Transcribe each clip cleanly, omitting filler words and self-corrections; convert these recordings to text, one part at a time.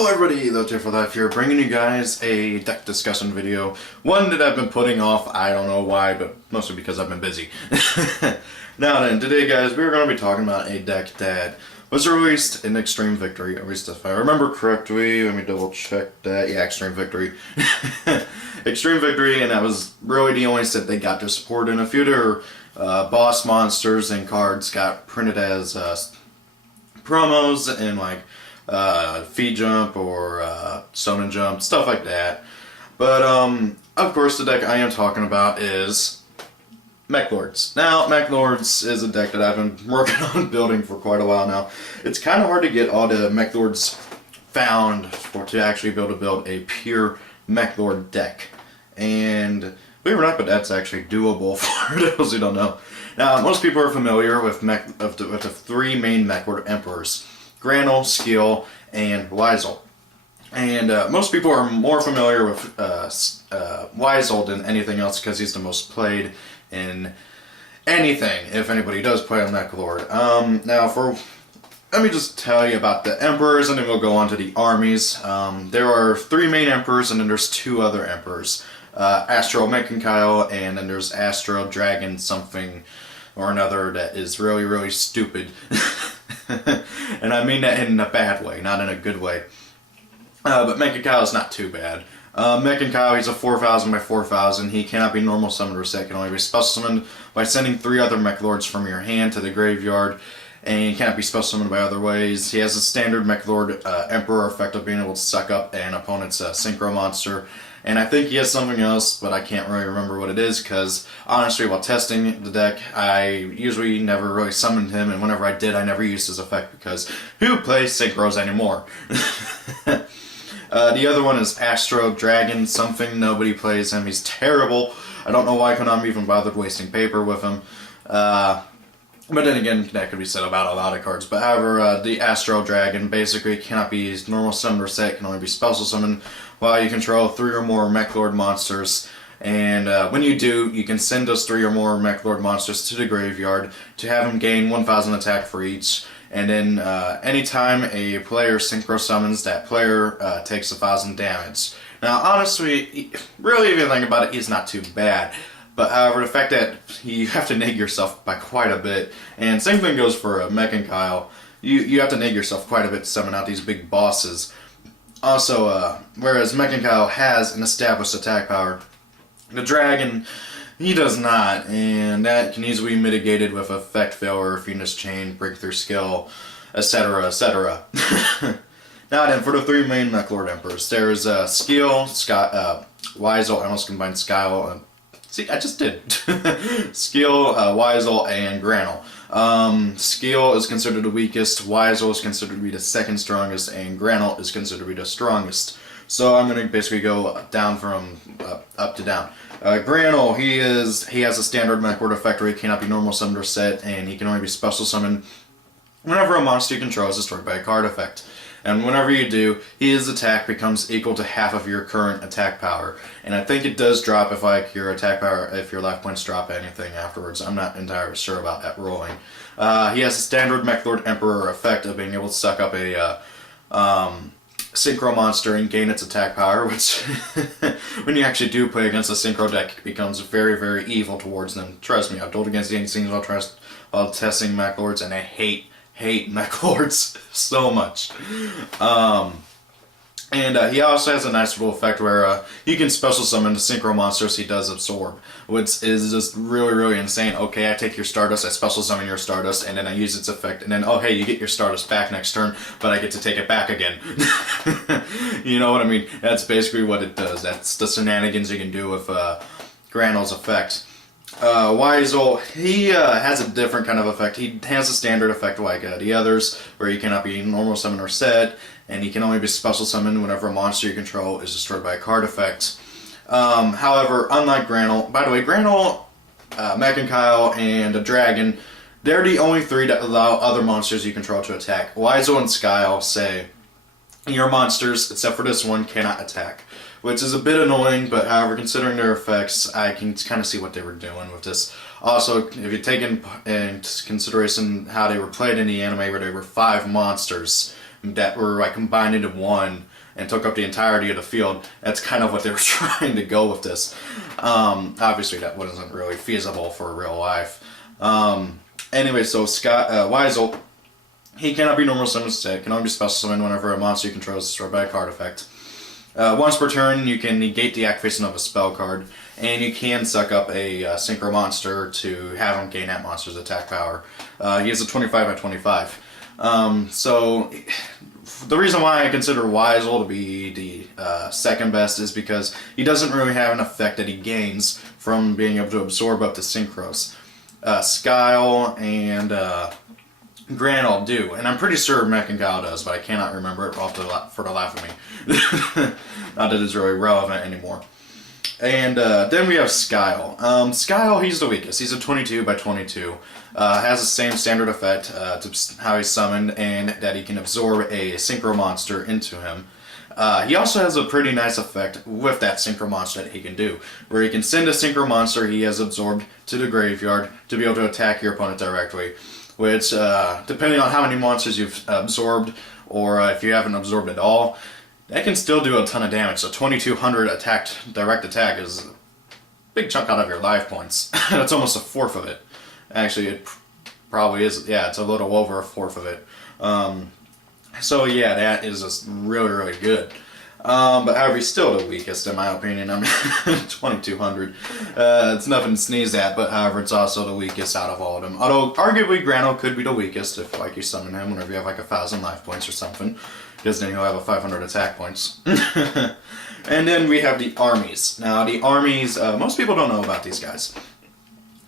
Hello everybody, Devpro here, bringing you guys a deck discussion video. One that I've been putting off, I don't know why, but mostly because I've been busy. Now then, today guys, we're going to be talking about a deck that was released in Extreme Victory, at least if I remember correctly. Let me double check that. Yeah, Extreme Victory. Extreme Victory, and that was really the only set they got to support, and a few of their boss monsters and cards got printed as promos and like feed jump or summon jump, stuff like that. But of course the deck I am talking about is Meklords. Now Meklords is a deck that I've been working on building for quite a while now. It's kind of hard to get all the Meklords found to actually be able to build a pure Meklord deck. And believe it or not, but that's actually doable for those who don't know. Now most people are familiar with the three main Meklord Emperors: Granel, Skill, and Weisel. And most people are more familiar with Weisel than anything else because he's the most played in anything, if anybody does play on Meklord. Let me just tell you about the Emperors, and then we'll go on to the armies. There are three main Emperors, and then there's two other Emperors. Astro Mechankyle, and then there's Astro Dragon something or another that is really, really stupid. And I mean that in a bad way, not in a good way. But Mechankyle is not too bad. Mechankyle, he's a 4,000 by 4,000. He cannot be normal summoned or set. Can only be special summoned by sending three other Meklords from your hand to the graveyard. And he can't be special summoned by other ways. He has a standard Meklord Emperor effect of being able to suck up an opponent's synchro monster. And I think he has something else, but I can't really remember what it is, because honestly, while testing the deck, I usually never really summoned him, and whenever I did, I never used his effect, because who plays synchros anymore? The other one is Astro Dragon something. Nobody plays him. He's terrible. I don't know why Konami even bothered wasting paper with him. But then again, that could be said about a lot of cards. But however, the Astro Dragon basically cannot be normal summoned or set, can only be special summoned while you control three or more Meklord monsters. And when you do, you can send those three or more Meklord monsters to the graveyard to have them gain 1,000 attack for each. And then anytime a player synchro summons, that player takes 1,000 damage. Now honestly, really if you think about it, he's not too bad. But however, the fact that you have to neg yourself by quite a bit, and same thing goes for Mechankyle, you have to neg yourself quite a bit to summon out these big bosses. Also, whereas Mechankyle has an established attack power, the Dragon, he does not, and that can easily be mitigated with Effect Failure, Fiendish Chain, Breakthrough Skill, etc., etc. Now then, for the three main Meklord Emperors, there's Skill, Weisel, I almost combined Skill. See, I just did. Skill, Weisel, and Granel. Skill is considered the weakest, Weisel is considered to be the second strongest, and Granel is considered to be the strongest. So I'm going to basically go down from up to down. Granel, he has a standard Meklord effect where he cannot be normal summoned or set, and he can only be special summoned whenever a monster you control is destroyed by a card effect. And whenever you do, his attack becomes equal to half of your current attack power. And I think it does drop if like your attack power, if your life points drop anything afterwards. I'm not entirely sure about that ruling. He has a standard Meklord Emperor effect of being able to suck up a synchro monster and gain its attack power, which when you actually do play against a synchro deck, it becomes very, very evil towards them. Trust me, I've told against these things while testing Meklords, and I hate Meklords so much. He also has a nice little effect where you can special summon the synchro monsters he does absorb, which is just really, really insane. Okay, I take your Stardust, I special summon your Stardust, and then I use its effect, and then, oh hey, you get your Stardust back next turn, but I get to take it back again. You know what I mean? That's basically what it does. That's the shenanigans you can do with Granel's effect. Weisel, he has a different kind of effect. He has a standard effect like the others, where he cannot be normal summon or set, and he can only be special summoned whenever a monster you control is destroyed by a card effect. However, unlike Granel, by the way, Granel, Mechankyle, and a Dragon, they're the only three that allow other monsters you control to attack. Weisel and Skyle say, your monsters, except for this one, cannot attack. Which is a bit annoying, but however, considering their effects, I can kind of see what they were doing with this. Also, if you take into consideration how they were played in the anime, where they were 5 monsters, that were like combined into one and took up the entirety of the field. That's kind of what they were trying to go with this. Obviously, that wasn't really feasible for real life. Anyway, so Scott Weisel, he cannot be normal summoned instead. Can only be special summoned whenever a monster you control is destroyed by a card effect. Once per turn, you can negate the activation of a spell card, and you can suck up a synchro monster to have him gain that monster's attack power. He has a 25 by 25. So the reason why I consider Weisel to be the second best is because he doesn't really have an effect that he gains from being able to absorb up to synchros. Skyle and Granol do, and I'm pretty sure Mech and Kyle does, but I cannot remember it for the life of me. Not that it's really relevant anymore. And then we have Skyle. Skyle, he's the weakest. He's a 22 by 22. Has the same standard effect to how he's summoned, and that he can absorb a synchro monster into him. He also has a pretty nice effect with that synchro monster that he can do, where he can send a synchro monster he has absorbed to the graveyard to be able to attack your opponent directly, which, depending on how many monsters you've absorbed, or if you haven't absorbed at all, that can still do a ton of damage. So 2200 direct attack is a big chunk out of your life points. That's almost a fourth of it. Actually, it probably is. Yeah, it's a little over a fourth of it. So yeah, that is just really, really good. But however, he's still the weakest in my opinion. I mean, 2200. It's nothing to sneeze at, but however, it's also the weakest out of all of them. Although, arguably, Granol could be the weakest if, like, you summon him whenever you have, like, 1,000 life points or something. Because then he'll have a 500 attack points. And then we have the armies. Now, the armies, most people don't know about these guys.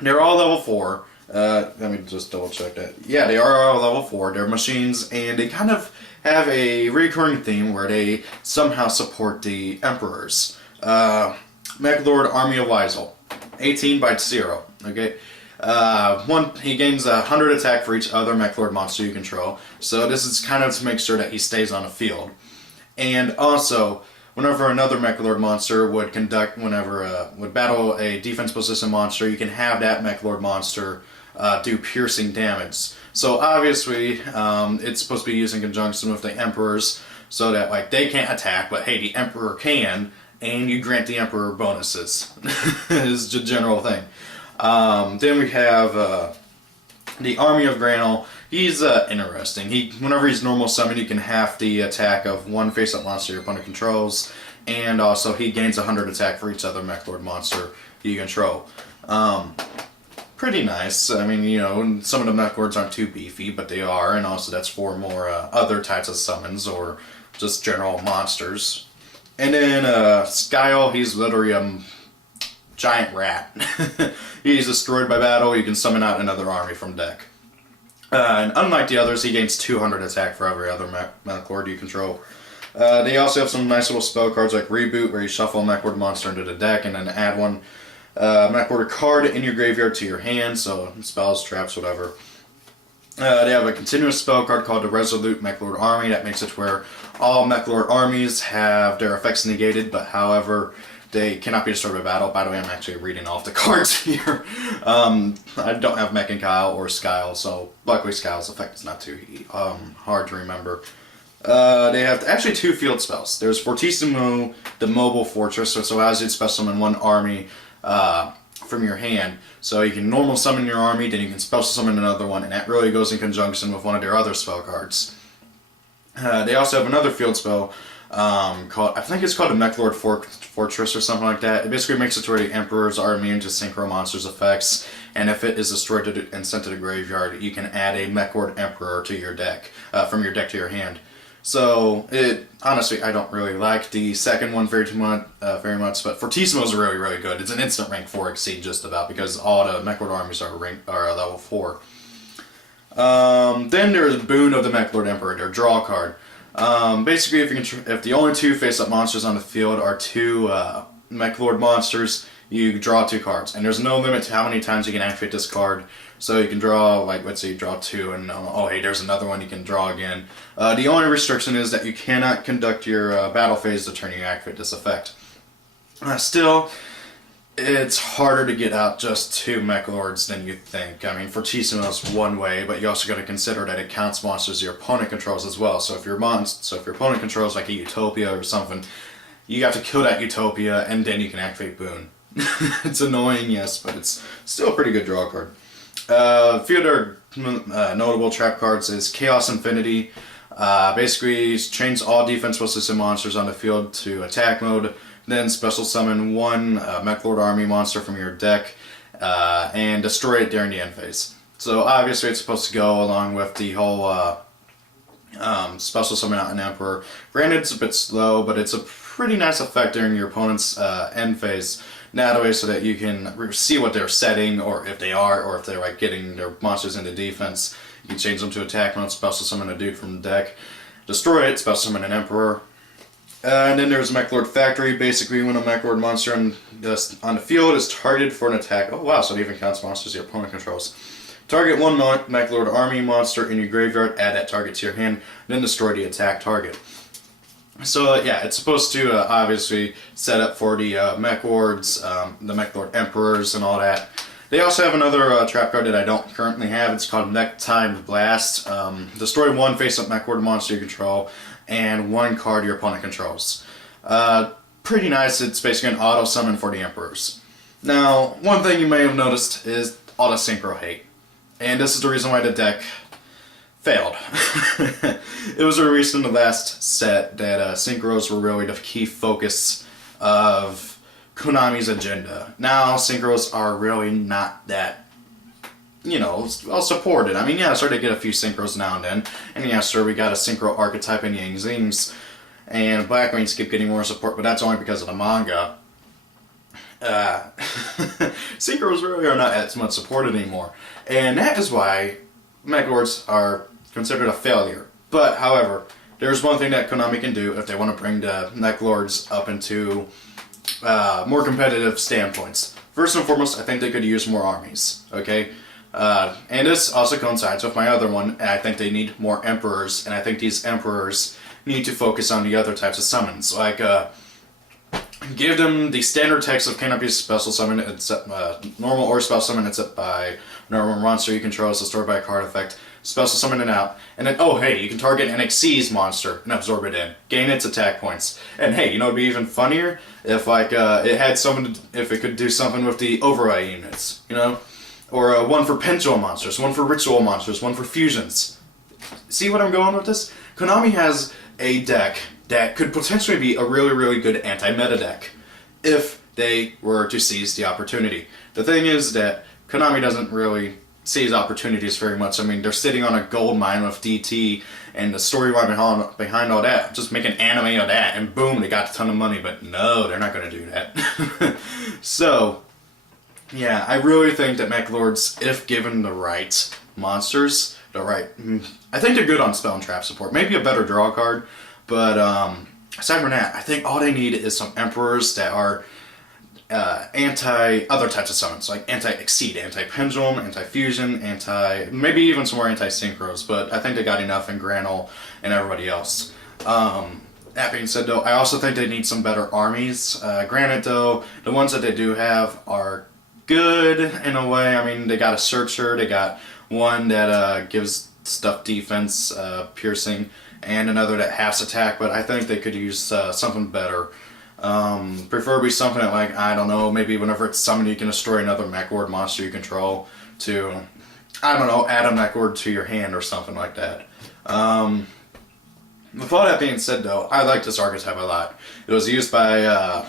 They're all level 4. Let me just double check that. Yeah, they are all level 4. They're machines, and they kind of have a recurring theme where they somehow support the emperors. Meklord, Army of Weisel, 18 by 0. Okay, he gains 100 attack for each other Meklord monster you control. So this is kind of to make sure that he stays on the field. And also, whenever another Meklord monster would would battle a defense position monster, you can have that Meklord monster do piercing damage. So obviously, it's supposed to be used in conjunction with the emperors, so that like they can't attack, but hey, the emperor can, and you grant the emperor bonuses. Is the general thing. Then we have the Army of Granol. He's interesting. Whenever he's normal summoned, you can half the attack of one face-up monster your opponent controls, and also he gains 100 attack for each other Meklord monster you control. Pretty nice. I mean, you know, some of the Meklords aren't too beefy, but they are, and also that's for more other types of summons or just general monsters. And then Skyle, he's literally a giant rat. He's destroyed by battle. You can summon out another army from deck. And unlike the others, he gains 200 attack for every other Meklord you control. They also have some nice little spell cards like Reboot, where you shuffle a Meklord monster into the deck and then add one Meklord card in your graveyard to your hand, so spells, traps, whatever. They have a continuous spell card called the Resolute Meklord Army that makes it where all Meklord armies have their effects negated, but however, they cannot be destroyed by battle. By the way, I'm actually reading off the cards here. I don't have Mech and Kyle or Skyle, so luckily Skyle's effect is not too hard to remember. They have actually 2 field spells. There's Fortissimo, the Mobile Fortress, so it allows you to special summon one army from your hand. So you can normal summon your army, then you can special summon another one, and that really goes in conjunction with one of their other spell cards. They also have another field spell called, I think it's called the Meklord Fortress or something like that. It basically makes it to where the emperors are immune to synchro monsters effects, and if it is destroyed and sent to the graveyard, you can add a Meklord Emperor to your deck, from your deck to your hand. So, honestly, I don't really like the second one very much, but Fortissimo's really, really good. It's an instant rank 4 exceed just about, because all the Meklord armies are level 4. Then there's Boon of the Meklord Emperor, their draw card. Basically, if the only 2 face-up monsters on the field are 2 Meklord monsters, you draw 2 cards. And there's no limit to how many times you can activate this card. So you can draw, like, let's say you draw 2, and oh hey, there's another one you can draw again. The only restriction is that you cannot conduct your battle phase the turn you activate this effect. Still, it's harder to get out just 2 Meklords than you think. I mean, Fortissimo's one way, but you also got to consider that it counts monsters your opponent controls as well. So if your opponent controls like a Utopia or something, you have to kill that Utopia and then you can activate Boon. It's annoying, yes, but it's still a pretty good draw card. A few other notable trap cards is Chaos Infinity. Basically, change all defense system monsters on the field to attack mode. Then special summon 1 Meklord army monster from your deck and destroy it during the end phase. So obviously it's supposed to go along with the whole special summon out an Emperor. Granted, it's a bit slow, but it's a pretty nice effect during your opponent's end phase. That way so that you can see what they're setting, or if they are, or if they're like getting their monsters into defense. You can change them to attack mode, special summon a dude from the deck, destroy it, special summon an Emperor. And then there's Meklord Factory. Basically, when a Meklord monster on the field is targeted for an attack. Oh wow, so it even counts monsters your opponent controls. Target 1 Meklord army monster in your graveyard, add that target to your hand, then destroy the attack target. So yeah, it's supposed to obviously set up for the Meklords, the Meklord Emperors and all that. They also have another trap card that I don't currently have. It's called Mech-Timed Blast. Destroy 1 face-up Meklord monster you control and 1 card your opponent controls. Pretty nice. It's basically an auto summon for the Emperors. Now, one thing you may have noticed is all the synchro hate. And this is the reason why the deck failed. It was released in the last set that synchros were really the key focus of Konami's agenda. Now, synchros are really not that, you know, well supported. I mean, yeah, sure, they get a few synchros now and then. And yeah, sure, we got a synchro archetype in Yang Zings. And Black Wings keep getting more support, but that's only because of the manga. Synchros really are not as much supported anymore. And that is why Meklords are considered a failure. But, however, there's one thing that Konami can do if they want to bring the Meklords up into more competitive standpoints. First and foremost, I think they could use more armies, okay? And this also coincides with my other one. I think they need more Emperors, and I think these Emperors need to focus on the other types of summons. Like, give them the standard text of cannot be special summon, except normal or special summon except by normal monster you control is destroyed by a card effect. Special summon it out, and then, oh hey, you can target an Xyz monster and absorb it in. Gain its attack points. And hey, you know, it'd be even funnier if like it had something, if it could do something with the override units, you know? Or 1 for pendulum monsters, 1 for ritual monsters, 1 for fusions. See what I'm going with this? Konami has a deck that could potentially be a really, really good anti-meta deck if they were to seize the opportunity. The thing is that Konami doesn't really seize opportunities very much. I mean, they're sitting on a gold mine with DT and the storyline behind all that. Just make an anime of that and boom, they got a ton of money. But no, they're not going to do that. So, yeah, I really think that Meklords, if given the right monsters, I think they're good on spell and trap support. Maybe a better draw card, but aside from that, I think all they need is some Emperors that are anti-other types of summons, like anti-Exceed, anti-Pendulum, anti-Fusion, maybe even some more anti-Synchros, but I think they got enough in Granule and everybody else. That being said, though, I also think they need some better armies. Granted, though, the ones that they do have are good in a way. I mean, they got a Searcher, they got one that gives stuff defense, piercing, and another that halves attack, but I think they could use something better. Preferably something that, like, I don't know, maybe whenever it's summoned you can destroy another Meklord monster you control to, I don't know, add a Meklord to your hand or something like that. With all that being said, though, I like this archetype a lot. It was used by, I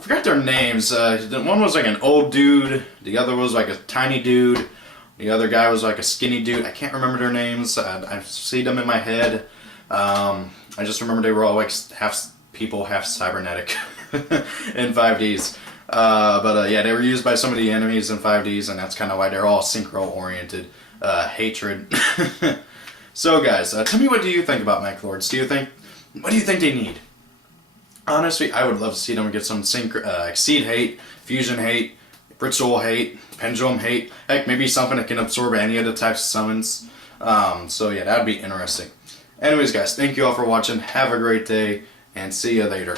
forgot their names. One was like an old dude, the other was like a tiny dude, the other guy was like a skinny dude. I can't remember their names. I see them in my head. I just remember they were all like half people, half cybernetic in 5Ds. Yeah, they were used by some of the enemies in 5Ds, and that's kind of why they're all synchro-oriented. Hatred. So guys, tell me, what do you think about Meklords? What do you think they need? Honestly, I would love to see them get some Exceed hate, Fusion hate, Ritual hate, Pendulum hate. Heck, maybe something that can absorb any of the types of summons. So yeah, that'd be interesting. Anyways, guys, thank you all for watching. Have a great day, and see you later.